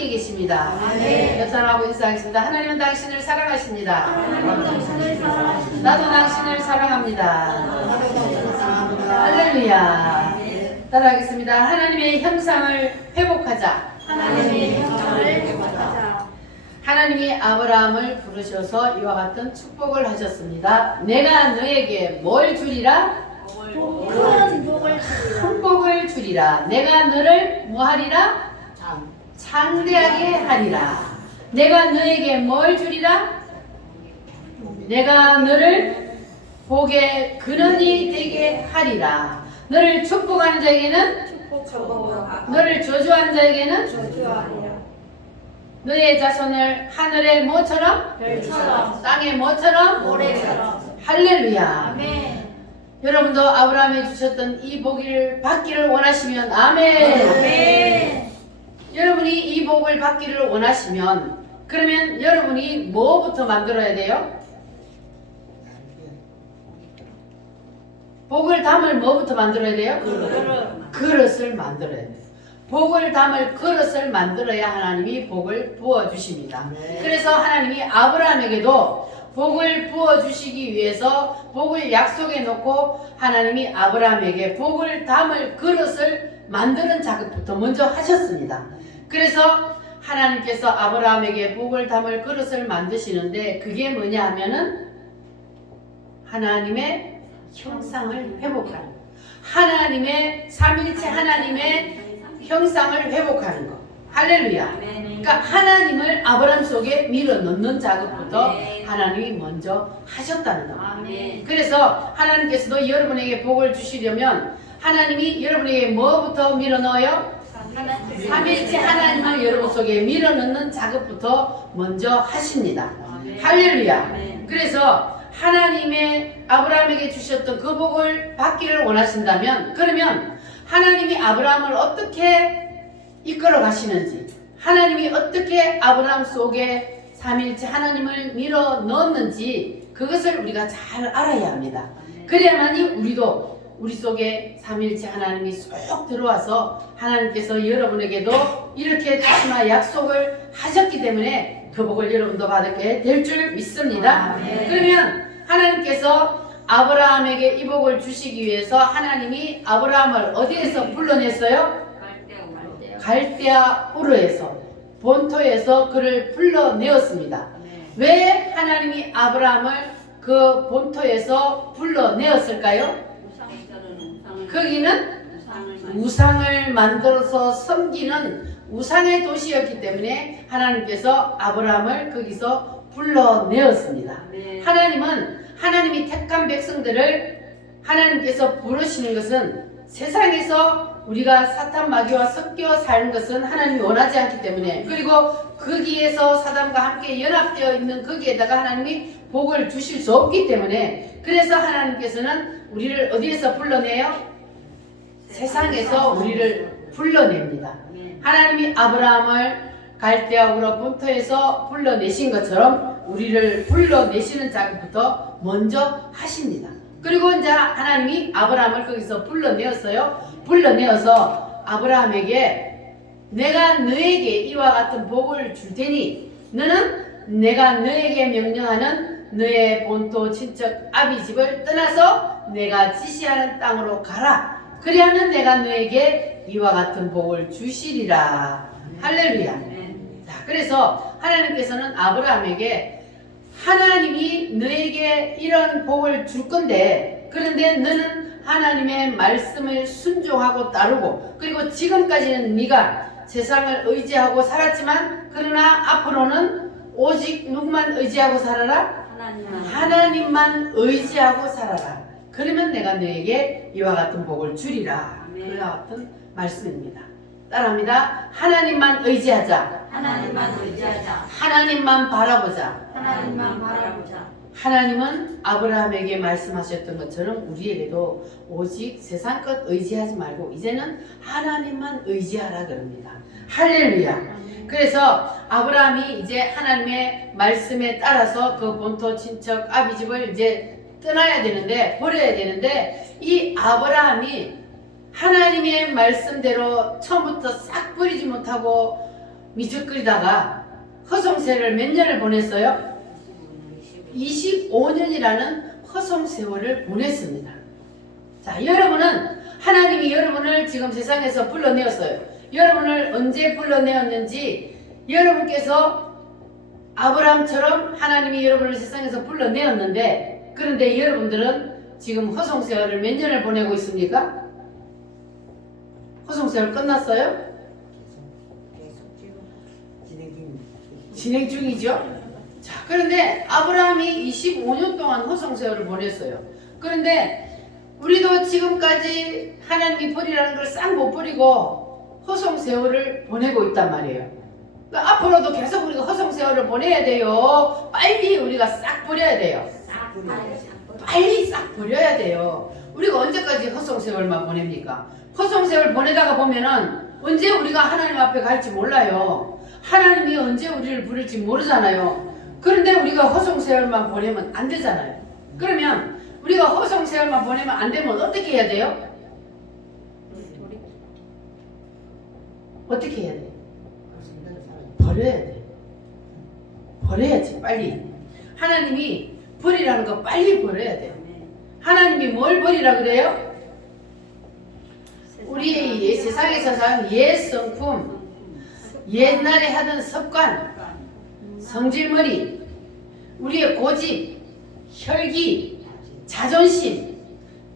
함께 계십니다. 협상하고 인사하겠습니다. 하나님은 당신을 사랑하십니다. 나도 당신을 사랑합니다. 할렐루야. 따라하겠습니다. 하나님의 형상을 회복하자. 하나님이 아브라함을 부르셔서 이와 같은 축복을 하셨습니다. 내가 너에게 뭘 주리라? 큰 복을 주리라. 내가 너를 뭐하리라? 창대하게 하리라. 내가 너에게 뭘 주리라? 내가 너를 복의 근원이 되게 하리라. 너를 축복하는 자에게는 너를 저주하는 자에게는 너의 자손을 하늘의 모처럼 땅의 모처럼 할렐루야. 여러분도 아브라함이 주셨던 이 복을 받기를 원하시면 아멘. 여러분이 이 복을 받기를 원하시면 그러면 여러분이 뭐부터 만들어야 돼요? 복을 담을 뭐부터 만들어야 돼요? 그릇을 만들어야 돼요. 복을 담을 그릇을 만들어야 하나님이 복을 부어주십니다. 그래서 하나님이 아브라함에게도 복을 부어주시기 위해서 복을 약속해 놓고 하나님이 아브라함에게 복을 담을 그릇을 만드는 작업부터 먼저 하셨습니다. 그래서 하나님께서 아브라함에게 복을 담을 그릇을 만드시는데 그게 뭐냐 하면은 하나님의 형상을 회복하는 거. 하나님의 삼일체 하나님의 형상을 회복하는 거. 할렐루야. 그러니까 하나님을 아브라함 속에 밀어넣는 작업부터 하나님이 먼저 하셨다는 거. 그래서 하나님께서도 여러분에게 복을 주시려면 하나님이 여러분에게 뭐부터 밀어넣어요? 삼일체 하나님을 여러분 속에 밀어넣는 작업부터 먼저 하십니다. 할렐루야. 그래서 하나님의 아브라함에게 주셨던 그 복을 받기를 원하신다면 그러면 하나님이 아브라함을 어떻게 이끌어 가시는지 하나님이 어떻게 아브라함 속에 삼일체 하나님을 밀어 넣었는지 그것을 우리가 잘 알아야 합니다. 그래야만이 우리도 우리 속에 삼일체 하나님이 쏙 들어와서 하나님께서 여러분에게도 이렇게 주시마 약속을 하셨기 때문에 그 복을 여러분도 받게 될 줄 믿습니다. 그러면 하나님께서 아브라함에게 이 복을 주시기 위해서 하나님이 아브라함을 어디에서 불러냈어요? 갈대아 우르에서 본토에서 그를 불러내었습니다. 왜 하나님이 아브라함을 그 본토에서 불러내었을까요? 거기는 우상을 만들어서 섬기는 우상의 도시였기 때문에 하나님께서 아브라함을 거기서 불러내었습니다. 하나님은 하나님이 택한 백성들을 하나님께서 부르시는 것은 세상에서 우리가 사탄 마귀와 섞여 사는 것은 하나님이 원하지 않기 때문에 그리고 거기에서 사단과 함께 연합되어 있는 거기에다가 하나님이 복을 주실 수 없기 때문에 그래서 하나님께서는 우리를 어디에서 불러내요? 세상에서 우리를 불러냅니다. 하나님이 아브라함을 갈대아우르 본토에서 불러내신 것처럼 우리를 불러내시는 작업부터 먼저 하십니다. 그리고 이제 하나님이 아브라함을 거기서 불러내었어요. 불러내어서 아브라함에게 내가 너에게 이와 같은 복을 줄 테니 너는 내가 너에게 명령하는 너의 본토 친척 아비 집을 떠나서 내가 지시하는 땅으로 가라. 그리하면 내가 너에게 이와 같은 복을 주시리라. 할렐루야. 자, 그래서 하나님께서는 아브라함에게 하나님이 너에게 이런 복을 줄 건데 그런데 너는 하나님의 말씀을 순종하고 따르고 그리고 지금까지는 네가 세상을 의지하고 살았지만 그러나 앞으로는 오직 누구만 의지하고 살아라? 하나님만 의지하고 살아라. 그러면 내가 너에게 이와 같은 복을 주리라. 그와 같은 말씀입니다. 따라합니다. 하나님만 의지하자. 하나님만 바라보자. 하나님은 아브라함에게 말씀하셨던 것처럼 우리에게도 오직 세상 것 의지하지 말고 이제는 하나님만 의지하라 그럽니다. 할렐루야. 그래서 아브라함이 이제 하나님의 말씀에 따라서 그 본토 친척 아비집을 이제 떠나야 되는데 버려야 되는데 이 아브라함이 하나님의 말씀대로 처음부터 싹 버리지 못하고 미적거리다가 허송세월을 몇 년을 보냈어요? 25년이라는 허송세월을 보냈습니다. 자, 여러분은 하나님이 여러분을 지금 세상에서 불러내었어요. 여러분을 언제 불러내었는지 여러분께서 아브라함처럼 하나님이 여러분을 세상에서 불러내었는데, 그런데 여러분들은 지금 허송세월을 몇 년을 보내고 있습니까? 허송세월 끝났어요? 진행 중이죠. 자, 그런데 아브라함이 25년 동안 허송세월을 보냈어요. 그런데 우리도 지금까지 하나님이 버리라는 걸 싹 못 버리고 허송세월을 보내고 있단 말이에요. 그러니까 앞으로도 계속 우리가 허송세월을 보내야 돼요. 빨리 우리가 싹 버려야 돼요. 빨리 싹 버려야 돼요. 우리가 언제까지 허송세월만 보냅니까? 허송세월 보내다가 보면은 언제 우리가 하나님 앞에 갈지 몰라요. 하나님이 언제 우리를 부를지 모르잖아요. 그런데 우리가 허송세월만 보내면 안 되잖아요. 그러면 우리가 허송세월만 보내면 안 되면 어떻게 해야 돼요? 어떻게 해야 돼요? 버려야 돼. 버려야지, 빨리. 하나님이 버리라는 거 빨리 버려야 돼요. 하나님이 뭘 버리라 그래요? 우리 세상에서 사는 옛 성품, 옛날에 하던 습관, 성질머리, 우리의 고집, 혈기, 자존심,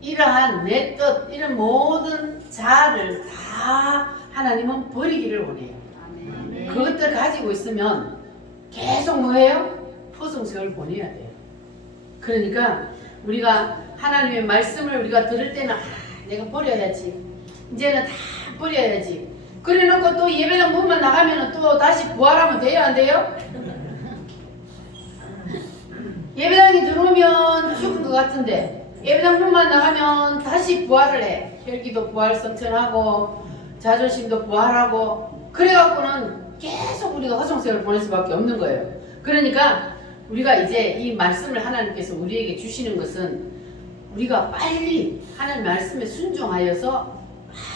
이러한 내 뜻, 이런 모든 자아를 다 하나님은 버리기를 원해요. 그것들 가지고 있으면 계속 뭐예요? 허송세월을 보내야 돼요. 그러니까 우리가 하나님의 말씀을 우리가 들을 때는 내가 버려야지, 이제는 다 버려야지, 그래놓고 또 예배당 문만 나가면 또 다시 부활하면 돼요, 안 돼요? 예배당에 들어오면 죽은 것 같은데 예배당 문만 나가면 다시 부활을 해. 혈기도 부활 성천하고 자존심도 부활하고, 그래갖고는 계속 우리가 허송세월을 보낼 수밖에 없는 거예요. 그러니까 우리가 이제 이 말씀을 하나님께서 우리에게 주시는 것은 우리가 빨리 하나님 말씀에 순종하여서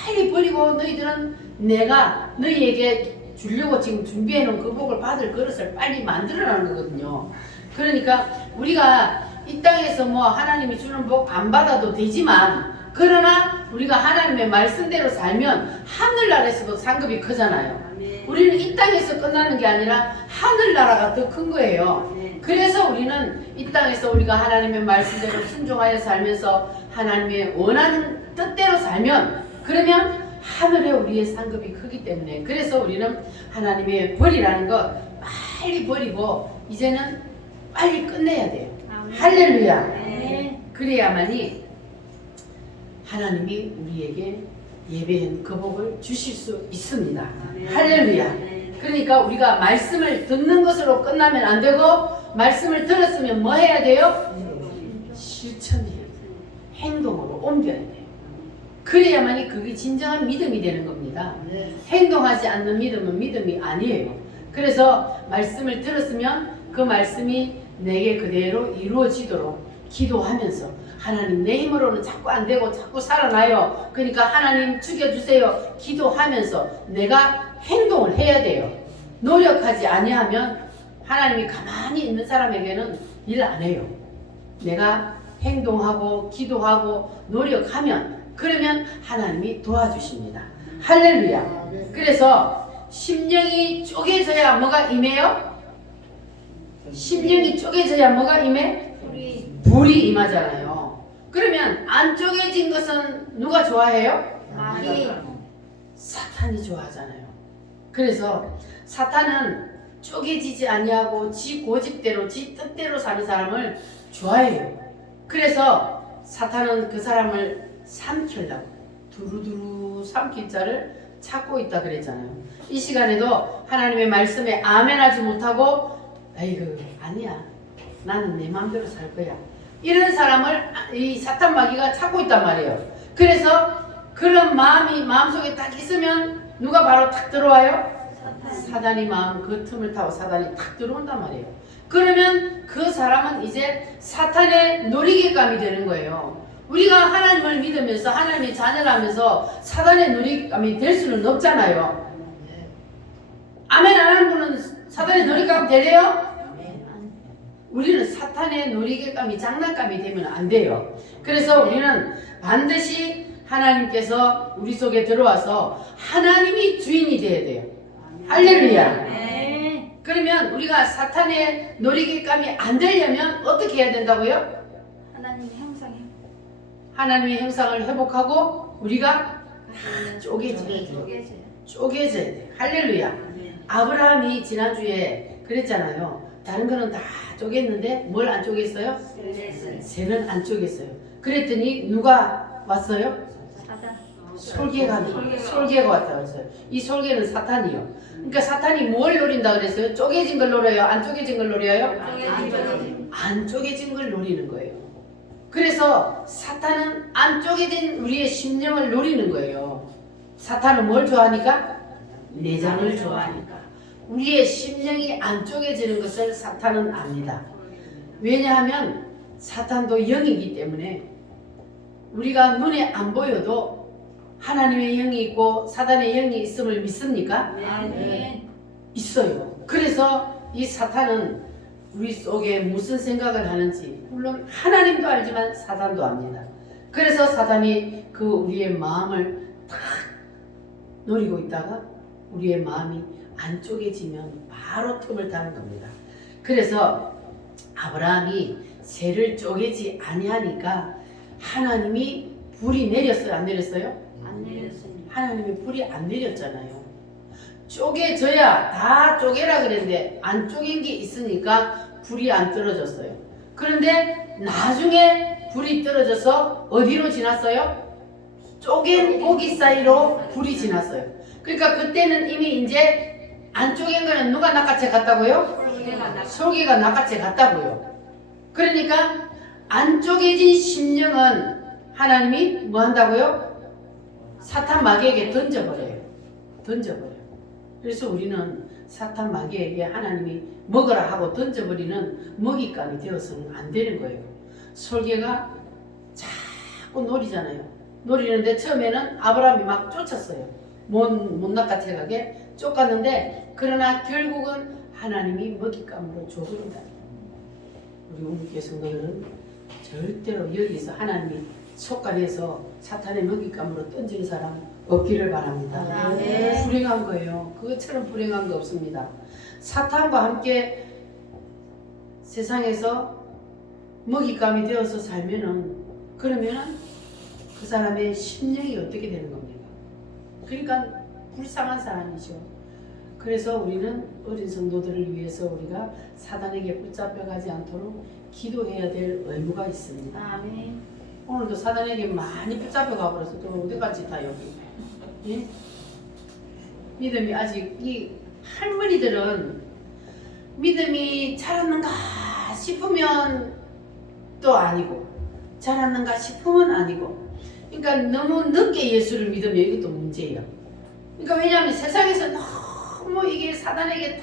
빨리 버리고, 너희들은 내가 너희에게 주려고 지금 준비해놓은 그 복을 받을 그릇을 빨리 만들어라는 거거든요. 그러니까 우리가 이 땅에서 뭐 하나님이 주는 복 안 받아도 되지만, 그러나 우리가 하나님의 말씀대로 살면 하늘나라에서도 상급이 크잖아요. 우리는 이 땅에서 끝나는 게 아니라 하늘나라가 더 큰 거예요. 그래서 우리는 이 땅에서 우리가 하나님의 말씀대로 순종하여 살면서 하나님의 원하는 뜻대로 살면, 그러면 하늘에 우리의 상급이 크기 때문에, 그래서 우리는 하나님의 버리라는 것 빨리 버리고 이제는 빨리 끝내야 돼요. 할렐루야. 그래야만이 하나님이 우리에게 예배한 그 복을 주실 수 있습니다. 할렐루야. 그러니까 우리가 말씀을 듣는 것으로 끝나면 안 되고, 말씀을 들었으면 뭐 해야 돼요? 실천해야 돼요. 행동으로 옮겨야 돼요. 그래야만이 그게 진정한 믿음이 되는 겁니다. 행동하지 않는 믿음은 믿음이 아니에요. 그래서 말씀을 들었으면 그 말씀이 내게 그대로 이루어지도록 기도하면서, 하나님 내 힘으로는 자꾸 안 되고 자꾸 살아나요. 그러니까 하나님 죽여주세요. 기도하면서 내가 행동을 해야 돼요. 노력하지 아니하면 하나님이 가만히 있는 사람에게는 일 안 해요. 내가 행동하고 기도하고 노력하면, 그러면 하나님이 도와주십니다. 할렐루야. 그래서 심령이 쪼개져야 뭐가 임해요? 심령이 쪼개져야 뭐가 임해? 불이 임하잖아요. 그러면 안 쪼개진 것은 누가 좋아해요? 사탄이 좋아하잖아요. 그래서 사탄은 쪼개지지 아니하고 지 고집대로 지 뜻대로 사는 사람을 좋아해요. 그래서 사탄은 그 사람을 삼키려고 두루두루 삼킬 자를 찾고 있다 그랬잖아요. 이 시간에도 하나님의 말씀에 아멘하지 못하고, 아이고 아니야, 나는 내 마음대로 살 거야, 이런 사람을 이 사탄 마귀가 찾고 있단 말이에요. 그래서 그런 마음이 마음속에 딱 있으면 누가 바로 탁 들어와요? 사단이 마음 그 틈을 타고 사단이 탁 들어온단 말이에요. 그러면 그 사람은 이제 사탄의 놀이개감이 되는 거예요. 우리가 하나님을 믿으면서 하나님의 자녀를 하면서 사단의 놀이감이 될 수는 없잖아요. 아멘. 사는 분은 사탄의 놀이감 되래요? 우리는 사탄의 놀이감이 장난감이 되면 안 돼요. 그래서 우리는 반드시 하나님께서 우리 속에 들어와서 하나님이 주인이 되어야 돼요. 할렐루야. 그러면 우리가 사탄의 놀이감이 안 되려면 어떻게 해야 된다고요? 하나님의 형상을 회복하고 우리가 쪼개져야 돼. 할렐루야. 아브라함이 지난주에 그랬잖아요. 다른 거는 다 쪼갰는데 뭘 안 쪼갰어요? 새는 안 쪼갰어요. 그랬더니 누가 왔어요? 솔개가 왔다 그랬어요. 이 솔개는 사탄이요. 그러니까 사탄이 뭘 노린다 그랬어요? 쪼개진 걸 노려요? 안 쪼개진 걸 노려요? 안 쪼개진 걸 노리는 거예요. 그래서 사탄은 안 쪼개진 우리의 심령을 노리는 거예요. 사탄은 뭘 좋아하니까? 내장을 좋아하니까. 우리의 심령이 안 쪼개지는 것을 사탄은 압니다. 왜냐하면 사탄도 영이기 때문에 우리가 눈에 안 보여도 하나님의 영이 있고 사탄의 영이 있음을 믿습니까? 있어요. 그래서 이 사탄은 우리 속에 무슨 생각을 하는지 물론 하나님도 알지만 사탄도 압니다. 그래서 사탄이 그 우리의 마음을 탁 노리고 있다가 우리의 마음이 안 쪼개지면 바로 틈을 타는 겁니다. 그래서 아브라함이 새를 쪼개지 아니하니까 하나님이 불이 내렸어요? 안 내렸어요? 안 내렸습니다. 하나님의 불이 안 내렸잖아요. 쪼개져야 다 쪼개라 그랬는데 안 쪼갠 게 있으니까 불이 안 떨어졌어요. 그런데 나중에 불이 떨어져서 어디로 지났어요? 쪼갠 고기 사이로 불이 지났어요. 그러니까 그때는 이미 이제 안 쪼갠 거는 누가 낚아채 갔다고요? 솔개가 낚아채 갔다고요. 그러니까 안 쪼개진 심령은 하나님이 뭐 한다고요? 사탄 마귀에게 던져버려요. 그래서 우리는 사탄 마귀에게 하나님이 먹으라 하고 던져버리는 먹잇감이 되어서는 안 되는 거예요. 솔개가 자꾸 노리잖아요. 노리는데 처음에는 아브라함이 막 쫓았어요. 못 낚아채 가게 쫓았는데 그러나 결국은 하나님이 먹잇감으로 줘버린다. 우리 우리교회 성도들은 절대로 여기서 하나님이 속간해서 사탄의 먹잇감으로 던지는 사람 없기를 바랍니다. 불행한 거예요. 그것처럼 불행한 거 없습니다. 사탄과 함께 세상에서 먹잇감이 되어서 살면은 그러면은 그 사람의 심령이 어떻게 되는 겁니까? 그러니까 불쌍한 사람이죠. 그래서 우리는 어린 성도들을 위해서 우리가 사단에게 붙잡혀가지 않도록 기도해야 될 의무가 있습니다. 아멘. 오늘도 사단에게 많이 붙잡혀가 버려서 또 어디까지 다 여기. 예? 믿음이 아직 이 할머니들은 믿음이 자랐는가 싶으면 또 아니고 자랐는가 싶으면 아니고 그러니까 너무 늦게 예수를 믿으면 이것도 문제예요. 그러니까 왜냐하면 세상에서 너무 이게 사단에게 다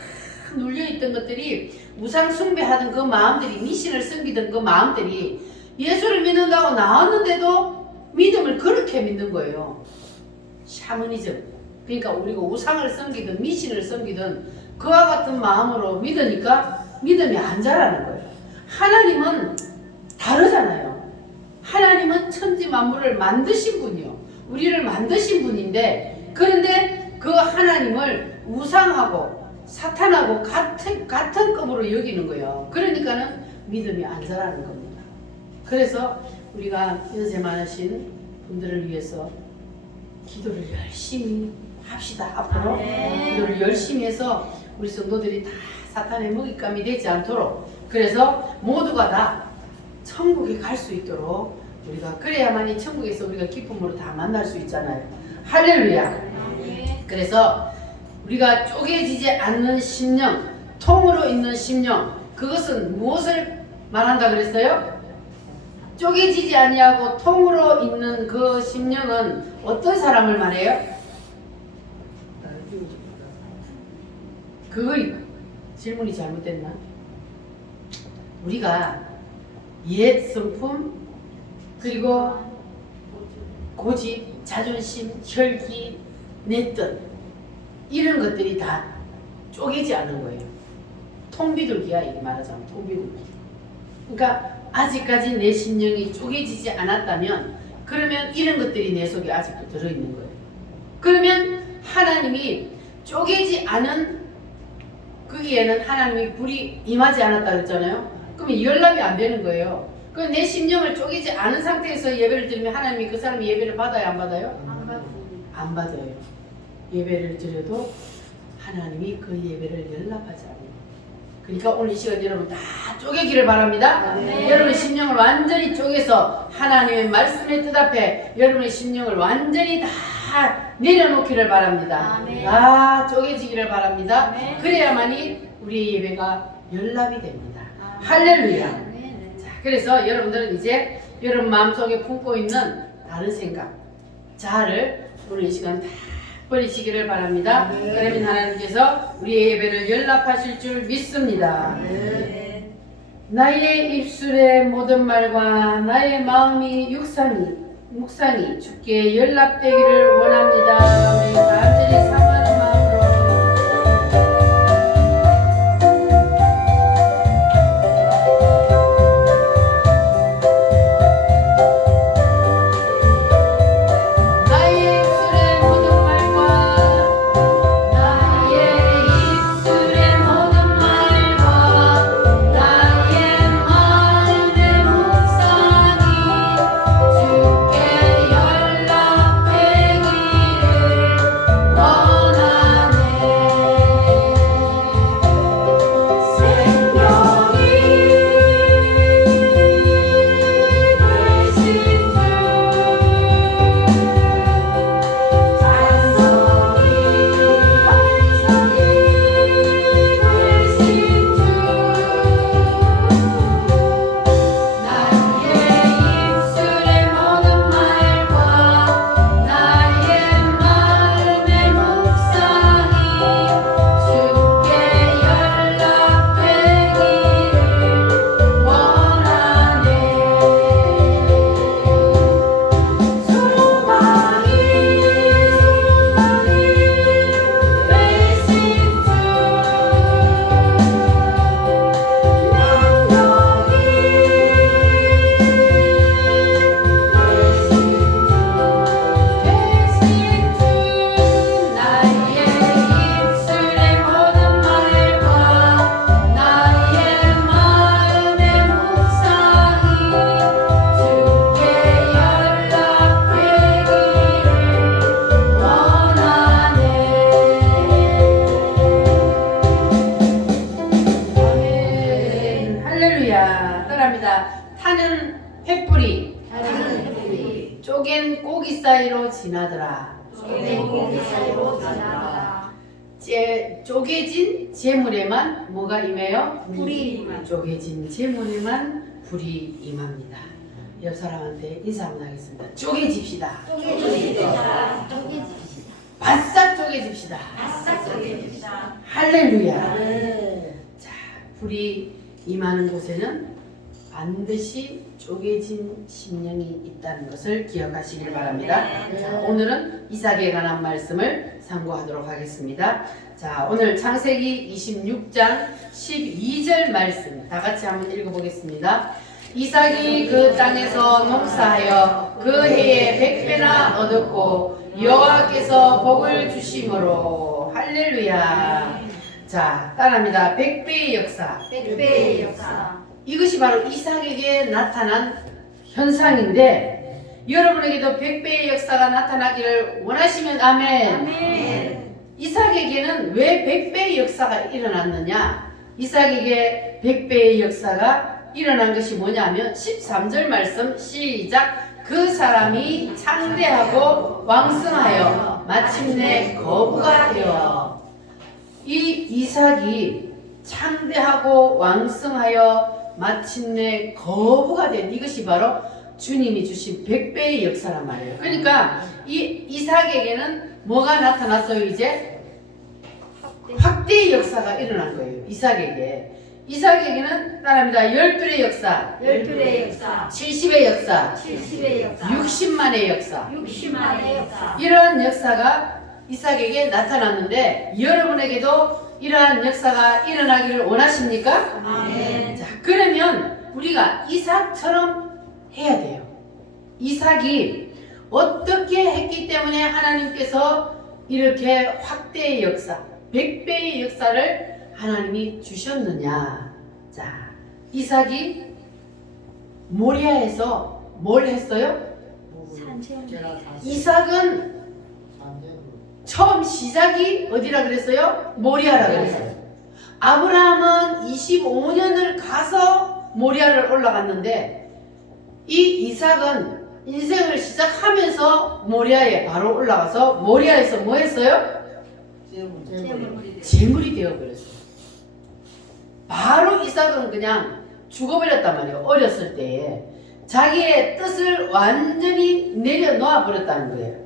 눌려있던 것들이 우상 숭배하던 그 마음들이 미신을 섬기던 그 마음들이 예수를 믿는다고 나왔는데도 믿음을 그렇게 믿는 거예요. 샤머니즘. 그러니까 우리가 우상을 섬기든 미신을 섬기든 그와 같은 마음으로 믿으니까 믿음이 안 자라는 거예요. 하나님은 다르잖아요. 하나님은 천지 만물을 만드신 분이요. 우리를 만드신 분인데 그런데 그 하나님을 우상하고 사탄하고 같은 급으로 여기는 거예요. 그러니까는 믿음이 안 자라는 겁니다. 그래서 우리가 연세 많으신 분들을 위해서 기도를 열심히 합시다. 앞으로 기도를 열심히 해서 우리 성도들이 다 사탄의 먹잇감이 되지 않도록 그래서 모두가 다 천국에 갈 수 있도록 우리가 그래야만이 천국에서 우리가 기쁨으로 다 만날 수 있잖아요. 할렐루야. 그래서 우리가 쪼개지지 않는 심령, 통으로 있는 심령, 그것은 무엇을 말한다 그랬어요? 쪼개지지 아니하고 통으로 있는 그 심령은 어떤 사람을 말해요? 그 질문이 잘못됐나? 우리가 옛 성품 그리고 고집, 자존심, 혈기, 내 뜻 이런 것들이 다 쪼개지 않은 거예요. 통비둘기야, 이게 말하자면 통비둘기. 그러니까 아직까지 내 심령이 쪼개지지 않았다면 그러면 이런 것들이 내 속에 아직도 들어있는 거예요. 그러면 하나님이 쪼개지 않은 거기에는 하나님이 불이 임하지 않았다 그랬잖아요. 그러면 연락이 안 되는 거예요. 그 내 심령을 쪼개지 않은 상태에서 예배를 드리면 하나님이 그 사람이 예배를 받아요, 안 받아요? 안 받아요. 예배를 드려도 하나님이 그 예배를 연락하지 않아요. 그러니까 오늘 이 시간 여러분 다 쪼개기를 바랍니다. 네. 여러분의 심령을 완전히 쪼개서 하나님의 말씀에 뜻 앞에 여러분의 심령을 완전히 다 내려놓기를 바랍니다. 다 쪼개지기를 바랍니다. 그래야만이 우리의 예배가 연락이 됩니다. 할렐루야. 자, 그래서 여러분들은 이제 여러분 마음속에 품고 있는 다른 생각, 자아를 오늘 이 시간 다 버리시기를 바랍니다. 그러면 하나님께서 우리의 예배를 연락하실 줄 믿습니다. 나의 입술의 모든 말과 나의 마음이 묵상이 주께 연락되기를 원합니다. 우리 완전히 사모하는 마음으로 타는 횃불이 쪼갠 고기 사이로 지나더라. 쪼개진 재물에만 뭐가 임해요? 불이 쪼개진 재물에만 불이 임합니다. 옆 사람한테 인사 한번 하겠습니다. 쪼개집시다. 바싹 쪼개집시다. 할렐루야. 자, 불이 임하는 곳에는 반드시 쪼개진 심령이 있다는 것을 기억하시길 바랍니다. 자, 오늘은 이삭에 관한 말씀을 상고하도록 하겠습니다. 자, 오늘 창세기 26장 12절 말씀 다 같이 한번 읽어보겠습니다. 이삭이 그 땅에서 농사하여 그 해에 100배나 얻었고 여호와께서 복을 주심으로. 할렐루야. 자, 따라합니다. 100배의 역사. 이것이 바로 이삭에게 나타난 현상인데 여러분에게도 100배의 역사가 나타나기를 원하시면 아멘. 이삭에게는 왜 100배의 역사가 일어났느냐? 이삭에게 100배의 역사가 일어난 것이 뭐냐면 13절 말씀 시작. 그 사람이 창대하고 왕성하여 마침내 거부가 되어. 이 이삭이 창대하고 왕성하여 마침내 거부가 된 이것이 바로 주님이 주신 100배의 역사란 말이에요. 그러니까 이 이삭에게는 뭐가 나타났어요? 이제 확대의 역사가 일어난 거예요. 이삭에게는 따라합니다. 12의 역사, 70의 역사, 60만의 역사, 이런 역사가 이삭에게 나타났는데 여러분에게도 이러한 역사가 일어나기를 원하십니까? 아멘. 자, 그러면 우리가 이삭처럼 해야 돼요. 이삭이 어떻게 했기 때문에 하나님께서 이렇게 확대의 역사, 100배의 역사를 하나님이 주셨느냐. 자, 이삭이 모리아에서 뭘 했어요? 이삭은 처음 시작이 어디라 그랬어요? 모리아라 그랬어요. 아브라함은 25년을 가서 모리아를 올라갔는데 이 이삭은 인생을 시작하면서 모리아에 바로 올라가서 모리아에서 뭐 했어요? 재물이 되어버렸어요. 바로 이삭은 그냥 죽어버렸단 말이에요. 어렸을 때에 자기의 뜻을 완전히 내려놓아 버렸다는 거예요.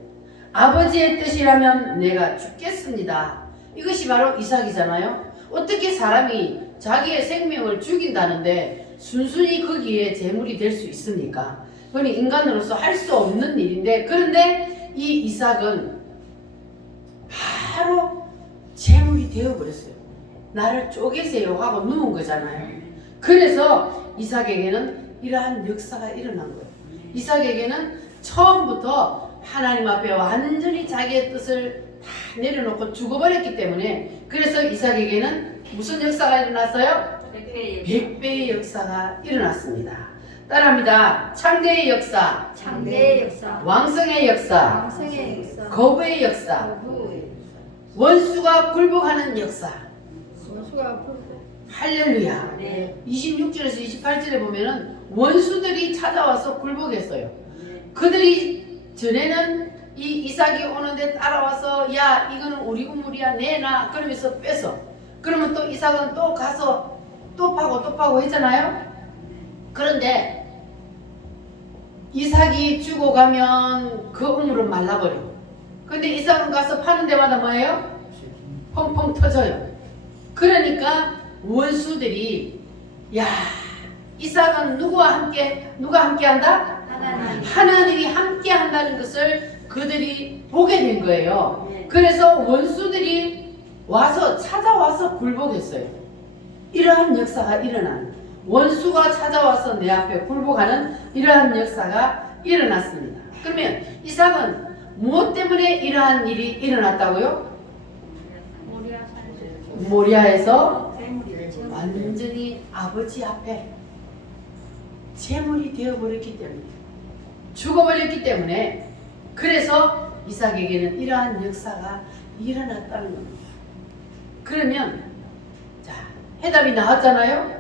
아버지의 뜻이라면 내가 죽겠습니다. 이것이 바로 이삭이잖아요. 어떻게 사람이 자기의 생명을 죽인다는데 순순히 거기에 재물이 될 수 있습니까? 그건 인간으로서 할 수 없는 일인데, 그런데 이 이삭은 바로 재물이 되어버렸어요. 나를 쪼개세요 하고 누운 거잖아요. 그래서 이삭에게는 이러한 역사가 일어난 거예요. 이삭에게는 처음부터 하나님 앞에 완전히 자기의 뜻을 다 내려놓고 죽어버렸기 때문에, 그래서 이삭에게는 무슨 역사가 일어났어요? 100배의 역사가 일어났습니다. 따라합니다. 창대의 역사, 창대의 역사, 왕성의 역사, 왕성의 역사, 거부의 역사, 거부의 원수가 굴복하는 역사. 원수가 굴복. 할렐루야. 네. 26절에서 28절에 보면은 원수들이 찾아와서 굴복했어요. 그들이 전에는 이 이삭이 오는데 따라와서 야 이거는 우리 우물이야 내놔 그러면서 뺏어. 그러면 또 이삭은 또 가서 또 파고 했잖아요. 그런데 이삭이 죽어가면 그 우물은 말라버려. 근데 이삭은 가서 파는 데마다 뭐예요? 펑펑 터져요. 그러니까 원수들이 야 이삭은 누가 함께 한다? 하나님이 함께 한다는 것을 그들이 보게 된 거예요. 그래서 원수들이 와서 찾아와서 굴복했어요. 이러한 역사가 일어난, 원수가 찾아와서 내 앞에 굴복하는 이러한 역사가 일어났습니다. 그러면 이삭은 무엇 때문에 이러한 일이 일어났다고요? 모리아에서 완전히 아버지 앞에 재물이 되어버렸기 때문에, 죽어버렸기 때문에, 그래서 이삭에게는 이러한 역사가 일어났다는 겁니다. 그러면 자 해답이 나왔잖아요.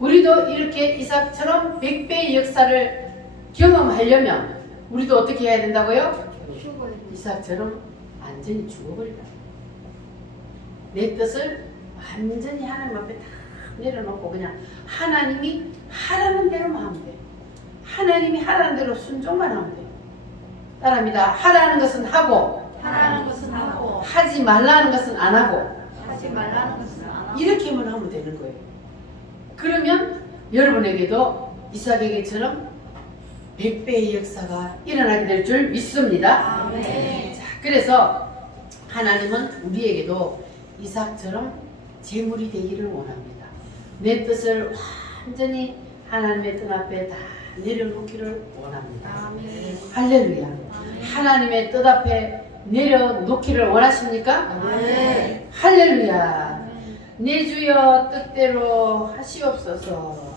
우리도 이렇게 이삭처럼 100배의 역사를 경험하려면 우리도 어떻게 해야 된다고요? 이삭처럼 완전히 죽어버리다. 내 뜻을 완전히 하나님 앞에 다 내려놓고 그냥 하나님이 하라는 대로만 하면 돼. 하나님이 하라는 대로 순종만 하면 돼. 따라합니다. 하라는 것은 하고, 하지 말라는 것은 안 하고, 이렇게만 하면 되는 거예요. 그러면 여러분에게도 이삭에게처럼 100배의 역사가 일어나게 될 줄 믿습니다. 자, 그래서 하나님은 우리에게도 이삭처럼 재물이 되기를 원합니다. 내 뜻을 완전히 하나님의 뜻 앞에 다 내려놓기를 원합니다. 할렐루야. 하나님의 뜻 앞에 내려놓기를 원하십니까? 할렐루야. 내 주여 뜻대로 하시옵소서.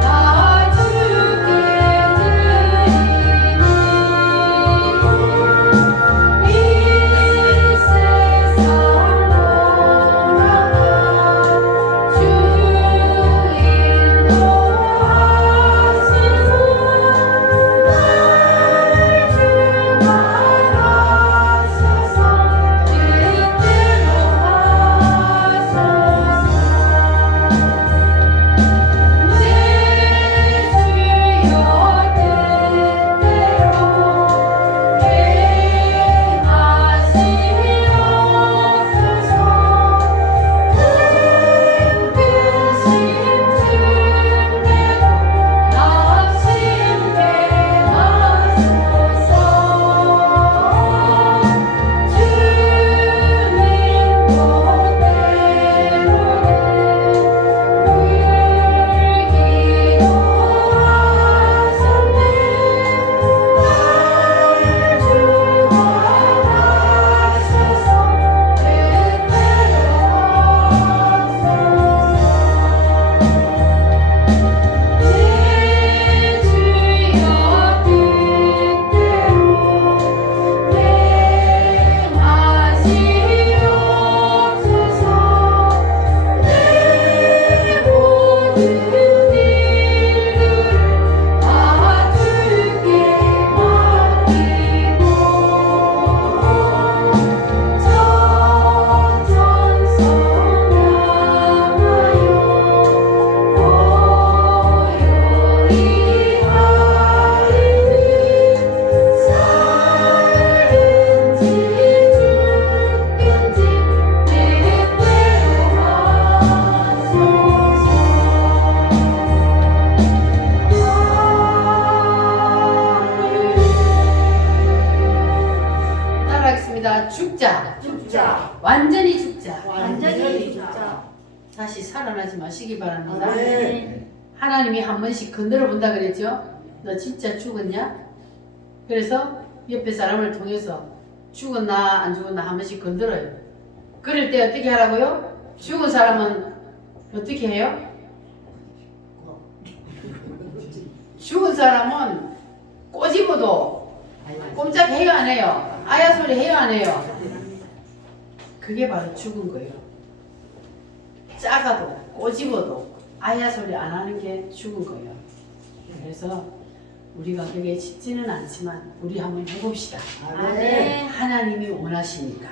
다 주께 드리 완전히 죽자. 완전히 죽자. 다시 살아나지 마시기 바랍니다. 아멘. 하나님이 한 번씩 건드려 본다 그랬죠? 너 진짜 죽었냐? 그래서 옆에 사람을 통해서 죽었나 안 죽었나 한 번씩 건드려요. 그럴 때 어떻게 하라고요? 죽은 사람은 어떻게 해요? 죽은 사람은 꼬집어도 꼼짝 해요 안 해요? 아야 소리 해요 안 해요? 그게 바로 죽은 거예요. 작아도 꼬집어도 아야 소리 안 하는 게 죽은 거예요. 그래서 우리가 그게 쉽지는 않지만 우리 한번 해봅시다. 아멘. 하나님이 원하시니까,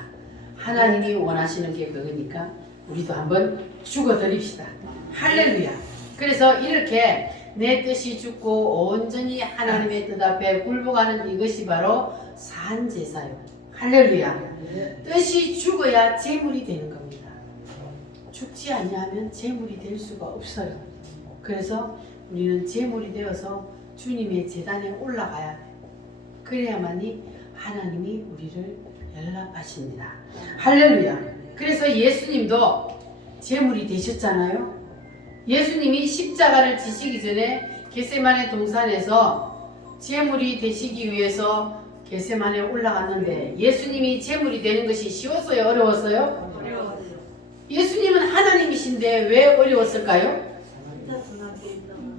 하나님이 원하시는 게 그거니까 우리도 한번 죽어드립시다. 할렐루야. 그래서 이렇게 내 뜻이 죽고 온전히 하나님의 뜻 앞에 굴복하는 이것이 바로 산제사요. 할렐루야. 뜻이 죽어야 제물이 되는 겁니다. 죽지 않냐면 제물이 될 수가 없어요. 그래서 우리는 제물이 되어서 주님의 제단에 올라가야 돼. 그래야만이 하나님이 우리를 연락하십니다. 할렐루야. 그래서 예수님도 제물이 되셨잖아요. 예수님이 십자가를 지시기 전에 겟세마네 동산에서 제물이 되시기 위해서 겟세마네에 올라갔는데 예수님이 제물이 되는 것이 쉬웠어요? 어려웠어요? 어려워요. 예수님은 하나님이신데 왜 어려웠을까요?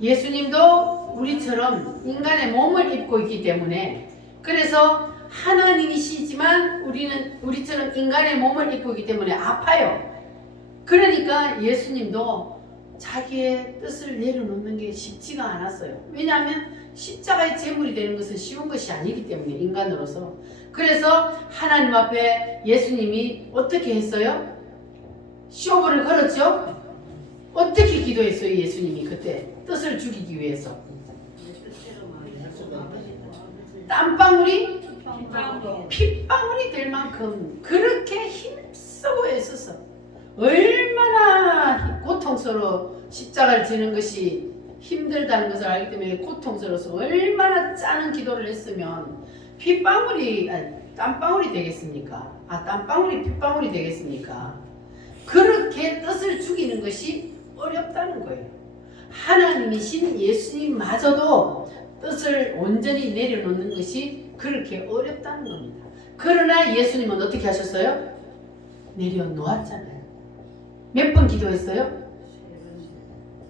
예수님도 우리처럼 인간의 몸을 입고 있기 때문에, 그래서 하나님이시지만 우리처럼 인간의 몸을 입고 있기 때문에 아파요. 그러니까 예수님도 자기의 뜻을 내려놓는 게 쉽지가 않았어요. 왜냐하면 십자가의 제물이 되는 것은 쉬운 것이 아니기 때문에, 인간으로서. 그래서 하나님 앞에 예수님이 어떻게 했어요? 쇼부를 걸었죠? 어떻게 기도했어요? 예수님이 그때 뜻을 죽이기 위해서 땀방울이 핏방울이 될 만큼 그렇게 힘쓰고 애써서, 얼마나 고통스러워 십자가를 지는 것이 힘들다는 것을 알기 때문에 고통스러워서 얼마나 짜는 기도를 했으면 땀방울이 되겠습니까? 땀방울이 핏방울이 되겠습니까? 그렇게 뜻을 죽이는 것이 어렵다는 거예요. 하나님이신 예수님마저도 뜻을 온전히 내려놓는 것이 그렇게 어렵다는 겁니다. 그러나 예수님은 어떻게 하셨어요? 내려놓았잖아요. 몇 번 기도했어요?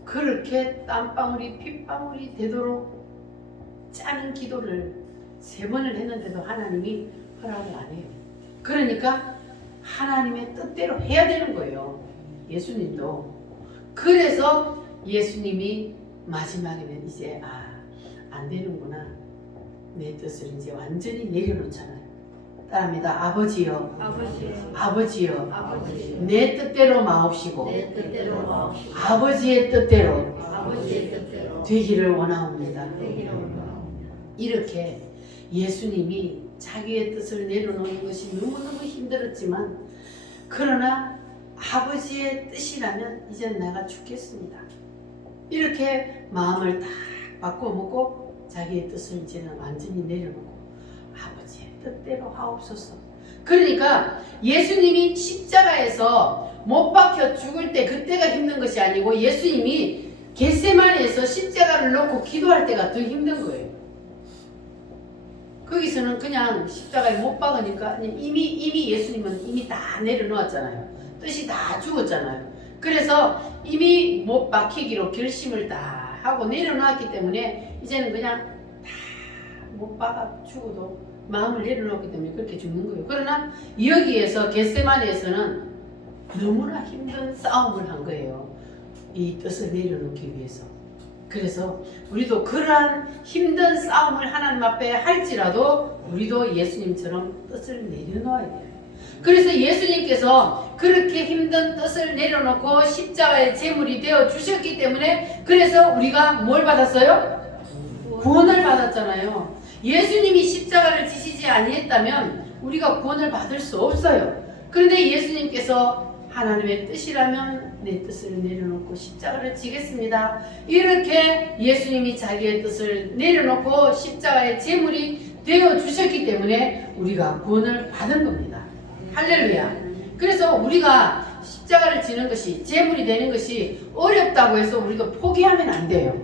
그렇게 땀방울이 핏방울이 되도록 짜는 기도를 3번을 했는데도 하나님이 허락을 안 해요. 그러니까 하나님의 뜻대로 해야 되는 거예요. 예수님도. 그래서 예수님이 마지막에는 이제 안 되는구나. 내 뜻을 이제 완전히 내려놓잖아요. 따라합니다. 아버지여, 아버지여, 내 뜻대로 마옵시고 아버지의 뜻대로 되기를 원하옵니다. 이렇게 예수님이 자기의 뜻을 내려놓는 것이 너무너무 힘들었지만, 그러나 아버지의 뜻이라면 이젠 내가 죽겠습니다. 이렇게 마음을 딱 바꿔먹고 자기의 뜻을 이제는 완전히 내려놓고 아버지의 뜻대로 하옵소서. 그러니까 예수님이 십자가에서 못 박혀 죽을 때 그때가 힘든 것이 아니고, 예수님이 겟세마네에서 십자가를 놓고 기도할 때가 더 힘든 거예요. 거기서는 그냥 십자가에 못 박으니까 이미 예수님은 이미 다 내려놓았잖아요. 뜻이 다 죽었잖아요. 그래서 이미 못 박히기로 결심을 다 하고 내려놓았기 때문에 이제는 그냥 다 못 박아 죽어도 마음을 내려놓았기 때문에 그렇게 죽는 거예요. 그러나 여기에서 겟세마네에서는 너무나 힘든 싸움을 한 거예요. 이 뜻을 내려놓기 위해서. 그래서 우리도 그러한 힘든 싸움을 하나님 앞에 할지라도 우리도 예수님처럼 뜻을 내려놓아야 돼요. 그래서 예수님께서 그렇게 힘든 뜻을 내려놓고 십자가의 제물이 되어 주셨기 때문에, 그래서 우리가 뭘 받았어요? 구원을 받았잖아요. 예수님이 십자가를 지시지 아니했다면 우리가 구원을 받을 수 없어요. 그런데 예수님께서 하나님의 뜻이라면 내 뜻을 내려놓고 십자가를 지겠습니다. 이렇게 예수님이 자기의 뜻을 내려놓고 십자가의 제물이 되어 주셨기 때문에 우리가 구원을 받은 겁니다. 할렐루야. 그래서 우리가 십자가를 지는 것이, 제물이 되는 것이 어렵다고 해서 우리도 포기하면 안 돼요.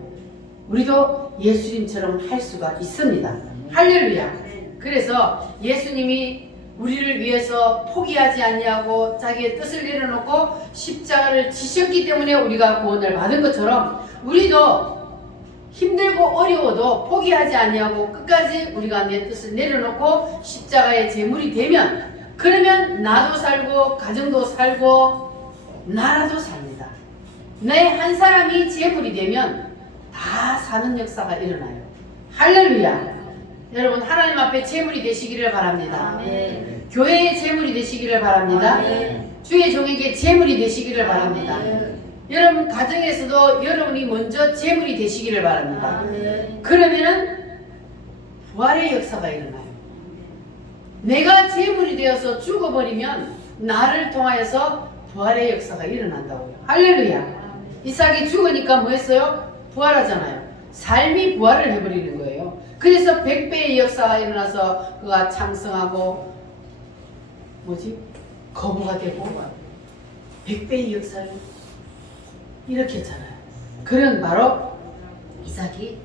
우리도 예수님처럼 할 수가 있습니다. 할렐루야. 그래서 예수님이 우리를 위해서 포기하지 아니하고 자기의 뜻을 내려놓고 십자가를 지셨기 때문에 우리가 구원을 받은 것처럼, 우리도 힘들고 어려워도 포기하지 아니하고 끝까지 우리가 내 뜻을 내려놓고 십자가의 제물이 되면, 그러면 나도 살고 가정도 살고 나라도 삽니다. 내 한 사람이 제물이 되면 다 사는 역사가 일어나요. 할렐루야. 여러분, 하나님 앞에 제물이 되시기를 바랍니다. 아멘. 교회의 제물이 되시기를 바랍니다. 아멘. 주의 종에게 제물이 되시기를 바랍니다. 아멘. 여러분 가정에서도 여러분이 먼저 제물이 되시기를 바랍니다. 아멘. 그러면은 부활의 역사가 일어나요. 내가 제물이 되어서 죽어버리면 나를 통하여서 부활의 역사가 일어난다고요. 할렐루야. 이삭이 죽으니까 뭐 했어요? 부활하잖아요. 삶이 부활을 해버리는 거예요. 그래서 100배의 역사가 일어나서 그가 창성하고 거부가 되고 100배의 역사를 일으켰잖아요. 그런 바로 이삭이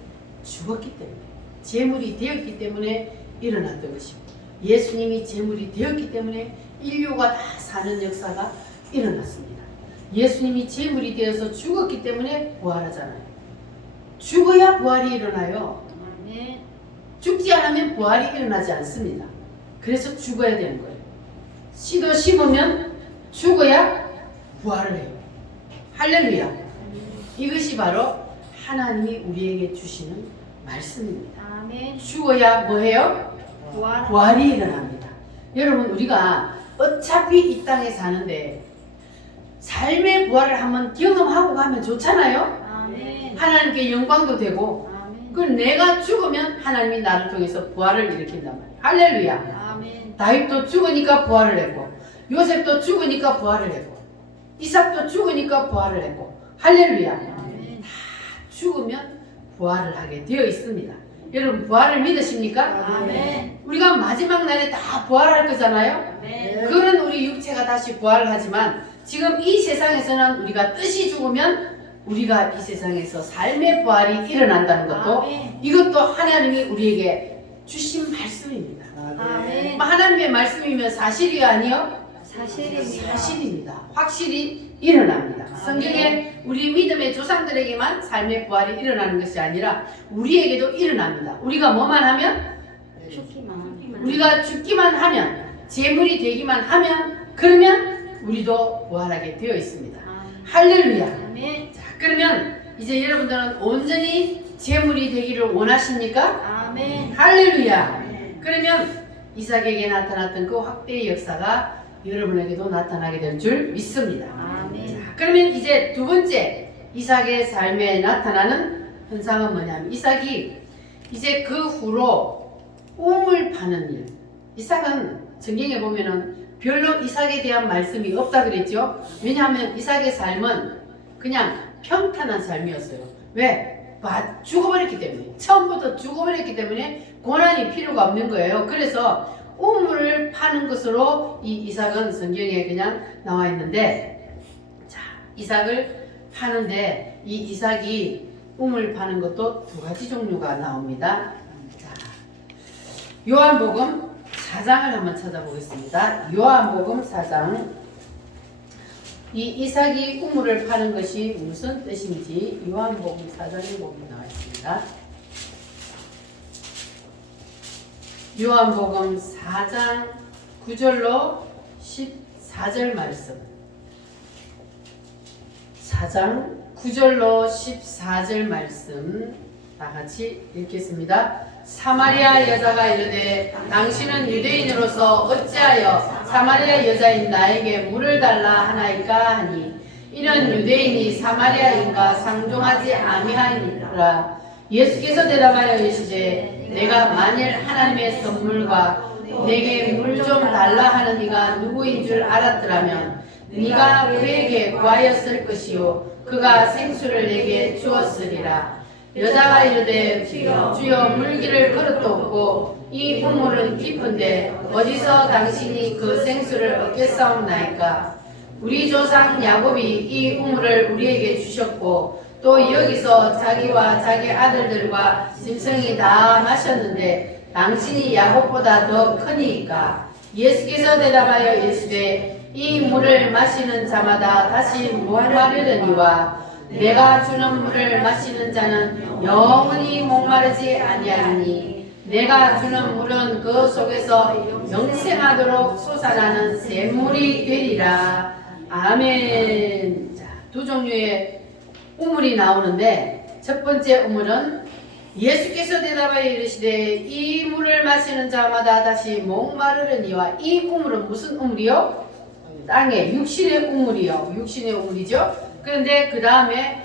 죽었기 때문에, 제물이 되었기 때문에 일어났던 것입니다. 예수님이 제물이 되었기 때문에 인류가 다 사는 역사가 일어났습니다. 예수님이 제물이 되어서 죽었기 때문에 부활하잖아요. 죽어야 부활이 일어나요. 아멘. 죽지 않으면 부활이 일어나지 않습니다. 그래서 죽어야 되는 거예요. 씨도 심으면 죽어야 부활을 해요. 할렐루야. 이것이 바로 하나님이 우리에게 주시는 말씀입니다. 아멘. 죽어야 뭐 해요? 부활이 일어납니다. 여러분, 우리가 어차피 이 땅에 사는데 삶의 부활을 한번 경험하고 가면 좋잖아요. 아멘. 하나님께 영광도 되고, 아멘. 그 내가 죽으면 하나님이 나를 통해서 부활을 일으킨단 말이에요. 할렐루야. 아멘. 다윗도 죽으니까 부활을 했고, 요셉도 죽으니까 부활을 했고, 이삭도 죽으니까 부활을 했고, 할렐루야. 아멘. 죽으면 부활을 하게 되어 있습니다. 여러분, 부활을 믿으십니까? 아멘. 우리가 마지막 날에 다 부활할 거잖아요. 아멘. 그런 우리 육체가 다시 부활을 하지만, 지금 이 세상에서는 우리가 뜻이 죽으면 우리가 이 세상에서 삶의 부활이 일어난다는 것도, 아멘. 이것도 하나님이 우리에게 주신 말씀입니다. 아멘. 하나님의 말씀이면 사실이 아니요? 사실입니다. 사실입니다. 확실히 일어납니다. 성경에 우리 믿음의 조상들에게만 삶의 부활이 일어나는 것이 아니라 우리에게도 일어납니다. 우리가 뭐만 하면? 죽기만. 우리가 죽기만 하면, 제물이 되기만 하면, 그러면 우리도 부활하게 되어 있습니다. 할렐루야. 아멘. 자, 그러면 이제 여러분들은 온전히 제물이 되기를 원하십니까? 아멘. 할렐루야. 그러면 이삭에게 나타났던 그 확대의 역사가 여러분에게도 나타나게 될 줄 믿습니다. 아멘. 자, 그러면 이제 두 번째 이삭의 삶에 나타나는 현상은 뭐냐면, 이삭이 이제 그 후로 우물 파는 일. 이삭은 성경에 보면은 별로 이삭에 대한 말씀이 없다 그랬죠. 왜냐하면 이삭의 삶은 그냥 평탄한 삶이었어요. 왜? 죽어버렸기 때문에, 처음부터 죽어버렸기 때문에 고난이 필요가 없는 거예요. 그래서 우물을 파는 것으로 이 이삭은 성경에 그냥 나와 있는데, 자, 이삭을 파는데 이 이삭이 우물 파는 것도 두 가지 종류가 나옵니다. 자, 요한복음 4장을 한번 찾아보겠습니다. 요한복음 4장. 이 이삭이 우물을 파는 것이 무슨 뜻인지 요한복음 4장에 보면 나와 있습니다. 요한복음 4장 9절로 14절 말씀. 4장 9절로 14절 말씀 다 같이 읽겠습니다. 사마리아 여자가 이르되 당신은 유대인으로서 어찌하여 사마리아 여자인 나에게 물을 달라 하나이까 하니, 이는 유대인이 사마리아인과 상종하지 아니하니라. 예수께서 대답하여 이르시되 내가 만일 하나님의 선물과 내게 물 좀 달라 하는 이가 누구인 줄 알았더라면 네가 그에게 구하였을 것이요 그가 생수를 내게 주었으리라. 여자가 이르되 주여 물기를 그릇도 없고 이 우물은 깊은데 어디서 당신이 그 생수를 얻겠사옵나이까. 우리 조상 야곱이 이 우물을 우리에게 주셨고 또 여기서 자기와 자기 아들들과 짐승이 다 마셨는데 당신이 야곱보다 더 크니까. 예수께서 대답하여 이르시되 이 물을 마시는 자마다 다시 목마르려니와 내가 주는 물을 마시는 자는 영원히 목마르지 아니하니 내가 주는 물은 그 속에서 영생하도록 솟아나는 샘물이 되리라. 아멘. 자, 두 종류의 우물이 나오는데 첫 번째 우물은 예수께서 대답하여 이르시되 이 물을 마시는 자마다 다시 목마르려니와. 이 우물은 무슨 우물이요? 땅의 육신의 우물이요. 육신의 우물이죠. 그런데 그 다음에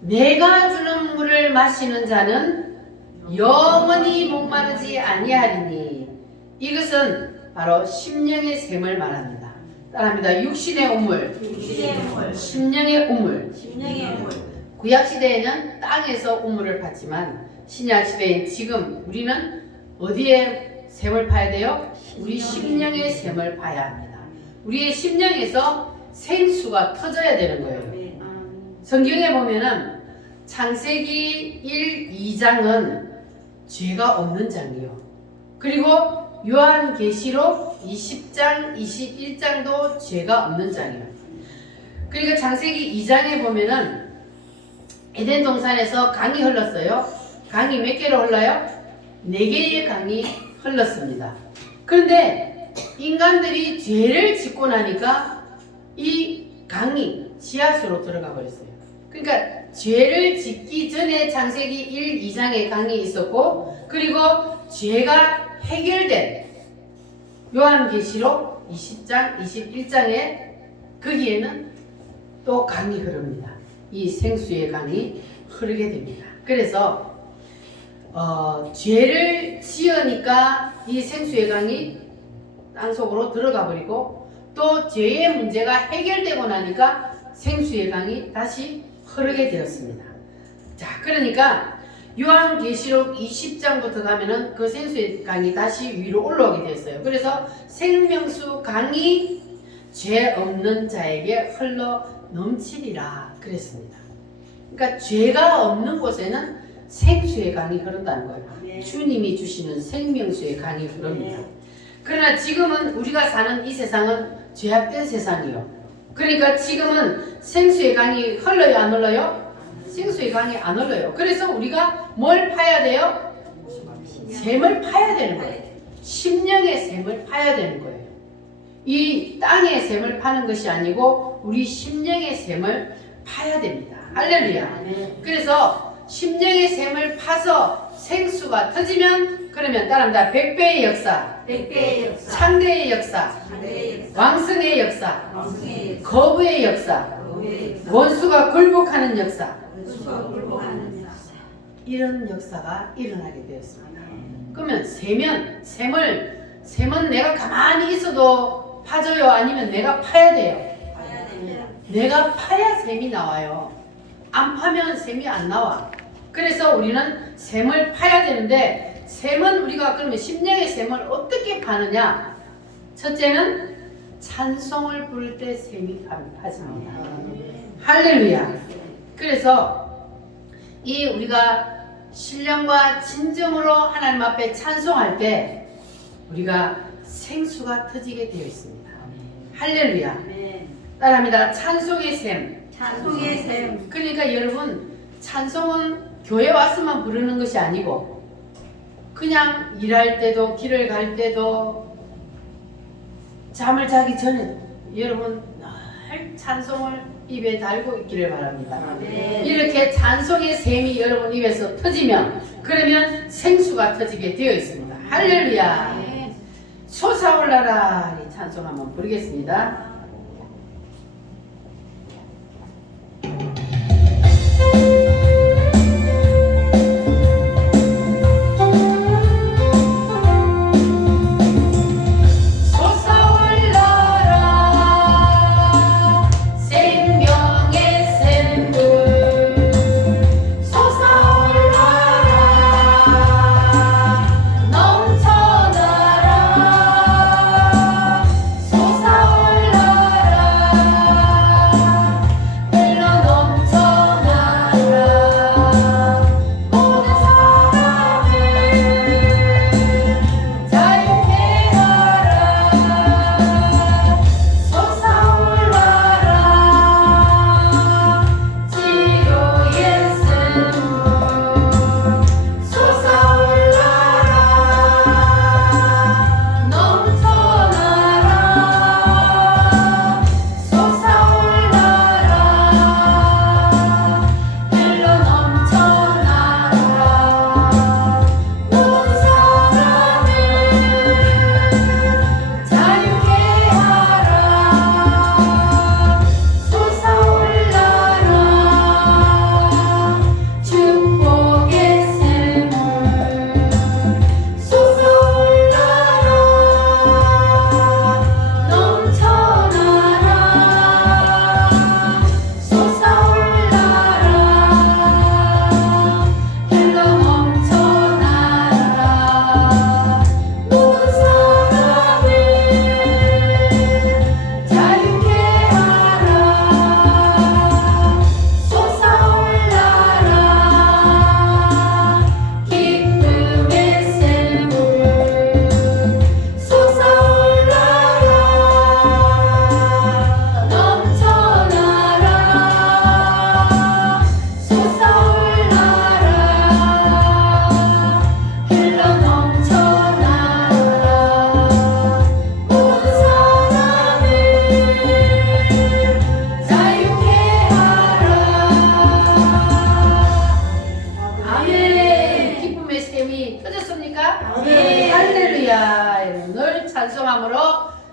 내가 주는 물을 마시는 자는 영원히 목마르지 아니하리니. 이것은 바로 심령의 샘을 말합니다. 따라합니다. 육신의 우물, 심령의 우물. 구약시대에는 땅에서 우물을 팠지만 신약시대인 지금 우리는 어디에 샘을 파야 돼요? 우리 심령의 샘을 파야 합니다. 우리의 심령에서 생수가 터져야 되는 거예요. 성경에 보면은 창세기 1, 2장은 죄가 없는 장이요. 그리고 요한계시록 20장, 21장도 죄가 없는 장이에요. 그리고 창세기 2장에 보면은 에덴 동산에서 강이 흘렀어요. 강이 몇 개로 흘러요? 4개의 강이 흘렀습니다. 그런데 인간들이 죄를 짓고 나니까 이 강이 지하수로 들어가 버렸어요. 그러니까 죄를 짓기 전에 창세기 1, 2장에 강이 있었고 그리고 죄가 해결된 요한계시록 20장, 21장에 거기에는 또 강이 흐릅니다. 이 생수의 강이 흐르게 됩니다. 그래서 죄를 지으니까 이 생수의 강이 땅속으로 들어가 버리고 또 죄의 문제가 해결되고 나니까 생수의 강이 다시 흐르게 되었습니다. 자, 그러니까 요한계시록 20장부터 가면은 그 생수의 강이 다시 위로 올라오게 됐어요. 그래서 생명수 강이 죄 없는 자에게 흘러 넘치리라 그랬습니다. 그러니까 죄가 없는 곳에는 생수의 강이 흐른다는 거예요. 주님이 주시는 생명수의 강이 흐릅니다. 그러나 지금은 우리가 사는 이 세상은 죄악된 세상이요. 그러니까 지금은 생수의 강이 흘러요, 안 흘러요? 생수의 강이 안 흘러요. 그래서 우리가 뭘 파야 돼요? 샘을 파야 되는 거예요. 심령의 샘을 파야 되는 거예요. 이 땅의 샘을 파는 것이 아니고 우리 심령의 샘을 파야 됩니다. 할렐루야. 그래서 심령의 샘을 파서 생수가 터지면 그러면 따라합니다. 100배의 역사, 창대의 역사, 왕성의 역사, 거부의 역사, 원수가 굴복하는 역사, 이런 역사가 일어나게 되었습니다. 그러면 샘은 내가 가만히 있어도 파져요? 아니면 내가 파야 돼요? 내가 파야 샘이 나와요. 안 파면 샘이 안 나와. 그래서 우리는 샘을 파야 되는데 샘은 우리가 그러면 심령의 샘을 어떻게 파느냐? 첫째는 찬송을 부를 때 샘이 파집니다. 할렐루야. 그래서 이 우리가 신령과 진정으로 하나님 앞에 찬송할 때 우리가 생수가 터지게 되어 있습니다. 할렐루야. 따라합니다. 찬송의 샘. 그러니까 여러분 찬송은 교회 와서만 부르는 것이 아니고 그냥 일할 때도 길을 갈 때도 잠을 자기 전에 여러분 늘 찬송을 입에 달고 있기를 바랍니다. 이렇게 찬송의 샘이 여러분 입에서 터지면 그러면 생수가 터지게 되어 있습니다. 할렐루야. 솟아올라라. 이 찬송 한번 부르겠습니다. 생명의 샘물 솟아올라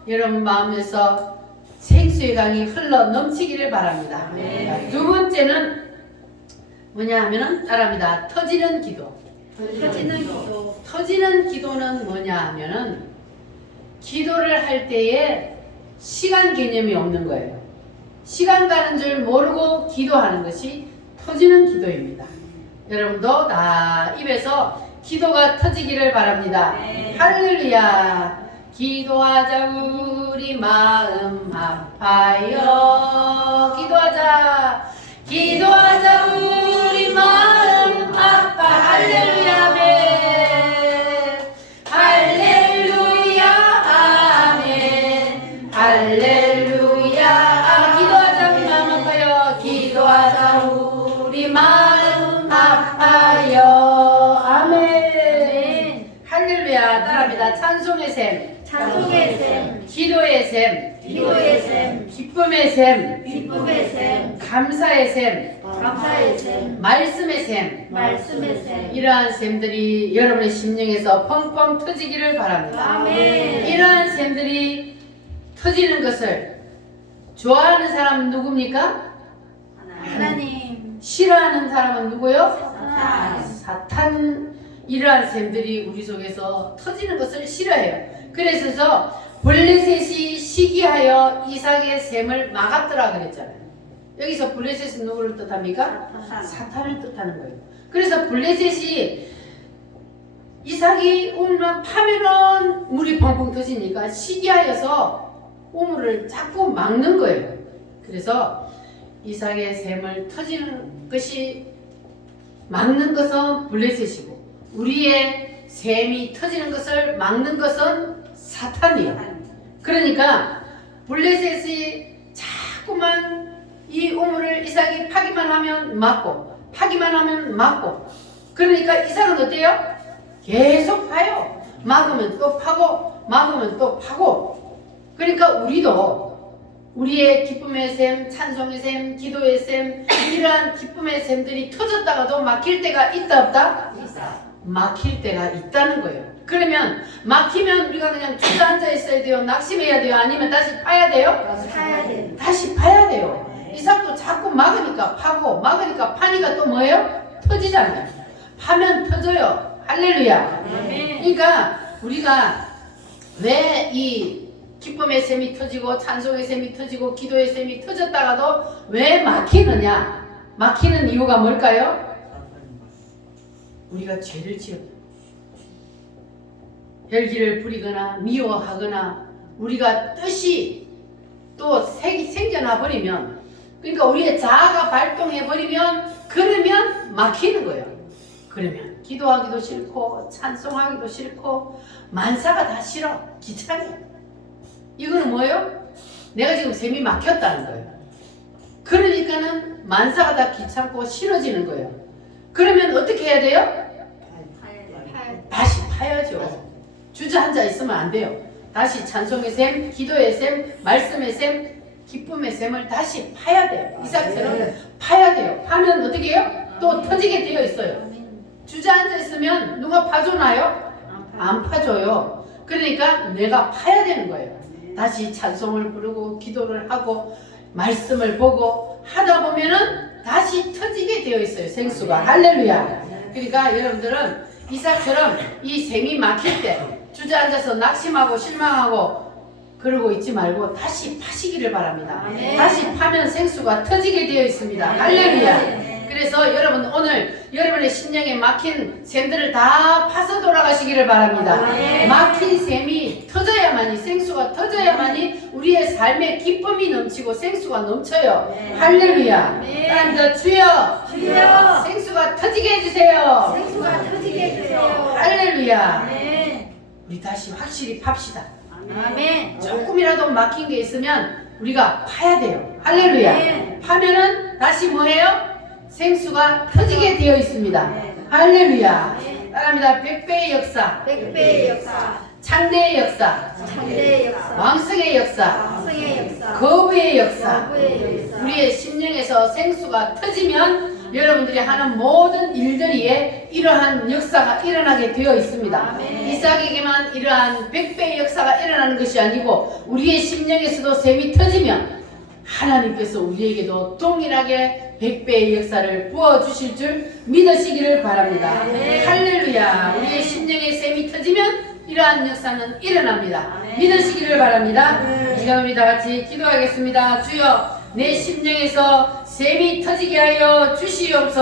여러분 마음에서 생수의 강이 흘러 넘치기를 바랍니다. 네. 두 번째는 뭐냐 하면은 따라합니다. 터지는 기도. 터지는 기도. 터지는 기도는 뭐냐 하면은 기도를 할 때에 시간 개념이 없는 거예요. 시간 가는 줄 모르고 기도하는 것이 터지는 기도입니다. 여러분도 다 입에서 기도가 터지기를 바랍니다. 네. 할렐루야. 기도하자 우리 마음 아파요. 기도하자. 기도하자 우리 마음 아파. 할렐루야 아멘. 할렐루야 아멘. 할렐루야. 기도하자 우리 마음 아파요. 기도하자 우리 마음 아파요. 아멘. 할렐루야. 따라합니다. 찬송의 샘, 찬송의 샘, 기도의 샘, 기도의 샘, 기쁨의 샘, 기쁨의 샘, 감사의 샘, 감사의 샘, 말씀의 샘, 말씀의 샘. 이러한 샘들이 여러분의 심령에서 펑펑 터지기를 바랍니다. 아멘. 이러한 샘들이 터지는 것을 좋아하는 사람은 누굽니까? 하나님. 싫어하는 사람은 누구요? 사탄. 사탄. 이러한 샘들이 우리 속에서 터지는 것을 싫어해요. 그래서 블레셋이 시기하여 이삭의 샘을 막았더라 그랬잖아요. 여기서 블레셋은 누구를 뜻합니까? 사탄을 뜻하는 거예요. 그래서 블레셋이 이삭이 우물만 파면은 물이 펑펑 터지니까 시기하여서 우물을 자꾸 막는 거예요. 그래서 이삭의 샘을 터지는 것이 막는 것은 블레셋이고 우리의 샘이 터지는 것을 막는 것은 사탄이에요. 그러니까 블레셋이 자꾸만 이 우물을 이삭이 파기만 하면 막고 파기만 하면 막고 그러니까 이삭은 어때요? 계속 파요. 막으면 또 파고 막으면 또 파고 그러니까 우리도 우리의 기쁨의 샘, 찬송의 샘, 기도의 샘 이러한 기쁨의 샘들이 터졌다가도 막힐 때가 있다 없다? 막힐 때가 있다는 거예요. 그러면 막히면 우리가 그냥 주저앉아 있어야 돼요? 낙심해야 돼요? 아니면 다시 파야 돼요? 사야 돼. 다시 파야 돼요. 이삭도 자꾸 막으니까 파고 막으니까 파니까 또 뭐예요? 터지잖아요. 파면 터져요. 할렐루야. 그러니까 우리가 왜 이 기쁨의 샘이 터지고 찬송의 샘이 터지고 기도의 샘이 터졌다가도 왜 막히느냐? 막히는 이유가 뭘까요? 우리가 죄를 지었다. 혈기를 부리거나 미워하거나 우리가 뜻이 또 생겨나 버리면 그러니까 우리의 자아가 발동해 버리면 그러면 막히는 거예요. 그러면 기도하기도 싫고 찬송하기도 싫고 만사가 다 싫어. 귀찮아. 이거는 뭐예요? 내가 지금 샘이 막혔다는 거예요. 그러니까는 만사가 다 귀찮고 싫어지는 거예요. 그러면 어떻게 해야 돼요? 다시 파야죠. 주저앉아 있으면 안 돼요. 다시 찬송의 샘, 기도의 샘, 말씀의 샘, 기쁨의 샘을 다시 파야 돼요. 이삭처럼 파야 돼요. 파면 어떻게 해요? 또 터지게 되어 있어요. 주저앉아 있으면 누가 파줘나요? 안 파줘요. 그러니까 내가 파야 되는 거예요. 다시 찬송을 부르고 기도를 하고 말씀을 보고 하다 보면은 다시 터지게 되어 있어요. 생수가. 할렐루야. 그러니까 여러분들은 이삭처럼 이 샘이 막힐 때 주저앉아서 낙심하고 실망하고 그러고 있지 말고 다시 파시기를 바랍니다. 다시 파면 생수가 터지게 되어 있습니다. 할렐루야. 그래서 여러분 오늘 여러분의 심령에 막힌 샘들을 다 파서 돌아가시기를 바랍니다. 막힌 샘이 터져야만이 생수가 터져야만이 우리의 삶에 기쁨이 넘치고 생수가 넘쳐요. 할렐루야. 따라합니다. 주여 주여. 생수가 터지게 해주세요. 생수가 터지게 해주세요. 할렐루야. 아멘. 우리 다시 확실히 팝시다. 아멘. 조금이라도 막힌 게 있으면 우리가 파야 돼요. 할렐루야. 파면은 다시 뭐예요? 생수가 터지게 되어 있습니다. 할렐루야. 따라합니다. 백배의 역사, 백배의 역사, 창대의 역사, 창대의 역사, 왕성의 역사, 왕성의 역사, 거부의 역사. 거부의 역사. 우리의 심령에서 생수가 터지면 여러분들이 하는 모든 일들이에 이러한 역사가 일어나게 되어 있습니다. 아멘. 이삭에게만 이러한 100배의 역사가 일어나는 것이 아니고 우리의 심령에서도 샘이 터지면 하나님께서 우리에게도 동일하게 100배의 역사를 부어주실 줄 믿으시기를 바랍니다. 아멘. 할렐루야. 아멘. 우리의 심령에 샘이 터지면 이러한 역사는 일어납니다. 아멘. 믿으시기를 바랍니다. 아멘. 이 시간 우리 다 같이 기도하겠습니다. 주여 내 심령에서 샘이 터지게 하여 주시옵소서.